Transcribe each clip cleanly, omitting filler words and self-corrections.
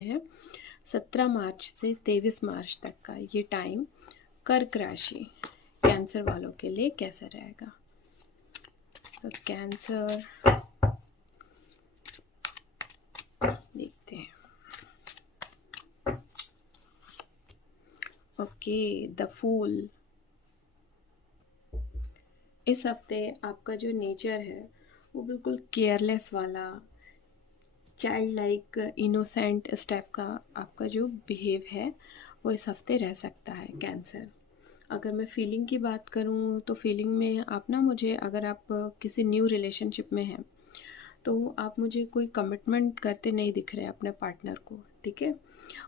है 17 मार्च से 23 मार्च तक का ये टाइम कर्क राशि कैंसर वालों के लिए कैसा रहेगा। तो कैंसर देखते हैं। Okay, the fool. इस हफ्ते आपका जो नेचर है वो बिल्कुल केयरलेस वाला, चाइल्ड लाइक, इनोसेंट इस टाइप का आपका जो बिहेव है वो इस हफ्ते रह सकता है कैंसर। अगर मैं फीलिंग की बात करूँ तो फीलिंग में आप ना मुझे, अगर आप किसी न्यू रिलेशनशिप में हैं तो आप मुझे कोई कमिटमेंट करते नहीं दिख रहे हैं अपने पार्टनर को, ठीक है।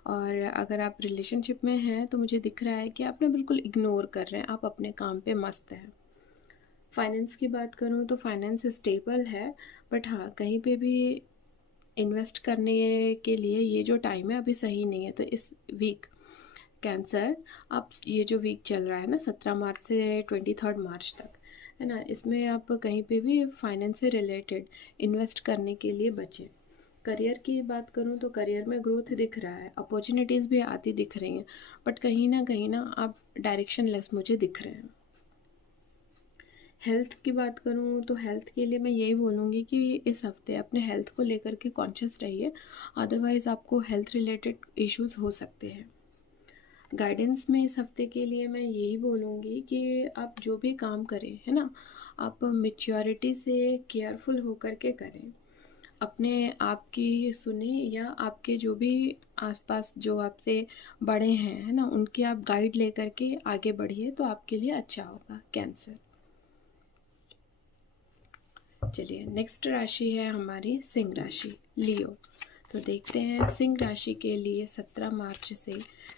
और अगर आप रिलेशनशिप में हैं तो मुझे दिख रहा है कि आप ना बिल्कुल इग्नोर कर रहे हैं, आप अपने काम पे मस्त हैं। फाइनेंस की बात करूँ तो फाइनेंस स्टेबल है, बट हाँ कहीं पे भी इन्वेस्ट करने के लिए ये जो टाइम है अभी सही नहीं है। तो इस वीक कैंसर, आप ये जो वीक चल रहा है ना 17 मार्च से 23 मार्च तक, है ना, इसमें आप कहीं पे भी फाइनेंस से रिलेटेड इन्वेस्ट करने के लिए बचें। करियर की बात करूँ तो करियर में ग्रोथ दिख रहा है, अपॉर्चुनिटीज़ भी आती दिख रही हैं, बट कहीं ना आप डायरेक्शन लेस मुझे दिख रहे हैं। हेल्थ की बात करूँ तो हेल्थ के लिए मैं यही बोलूँगी कि इस हफ्ते अपने हेल्थ को लेकर के कॉन्शियस रहिए, अदरवाइज़ आपको हेल्थ रिलेटेड इश्यूज हो सकते हैं। गाइडेंस में इस हफ्ते के लिए मैं यही बोलूँगी कि आप जो भी काम करें, है ना, आप मैच्योरिटी से केयरफुल होकर के करें। अपने आप की सुने, या आपके जो भी आसपास जो आपसे बड़े हैं, है ना, उनकी आप गाइड लेकर के आगे बढ़िए तो आपके लिए अच्छा होगा कैंसर। चलिए, नेक्स्ट राशि है हमारी सिंह राशि, लियो। तो देखते हैं सिंह राशि के लिए 17 मार्च से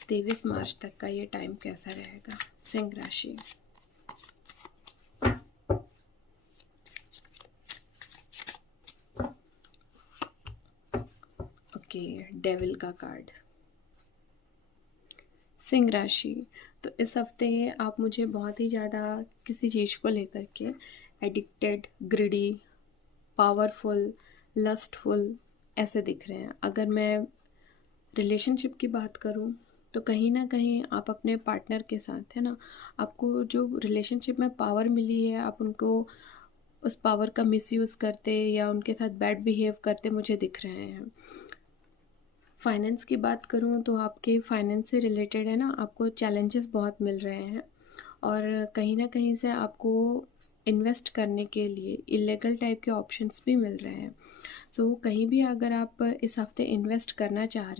23 मार्च तक का ये टाइम कैसा रहेगा। सिंह राशि, ओके, डेविल का कार्ड। सिंह राशि, तो इस हफ्ते आप मुझे बहुत ही ज़्यादा किसी चीज़ को लेकर के एडिक्टेड, ग्रिडी, पावरफुल, लस्टफुल ऐसे दिख रहे हैं। अगर मैं रिलेशनशिप की बात करूँ तो कहीं ना कहीं आप अपने पार्टनर के साथ, है ना, आपको जो रिलेशनशिप में पावर मिली है आप उनको उस पावर का मिसयूज़ करते या उनके साथ बैड बिहेव करते मुझे दिख रहे हैं। फाइनेंस की बात करूँ तो आपके फाइनेंस से रिलेटेड, है ना, आपको चैलेंजेस बहुत मिल रहे हैं, और कहीं ना कहीं से आपको इन्वेस्ट करने के लिए इलीगल टाइप के ऑप्शंस भी मिल रहे हैं। सो कहीं भी अगर आप इस हफ्ते इन्वेस्ट करना चाह रहे हैं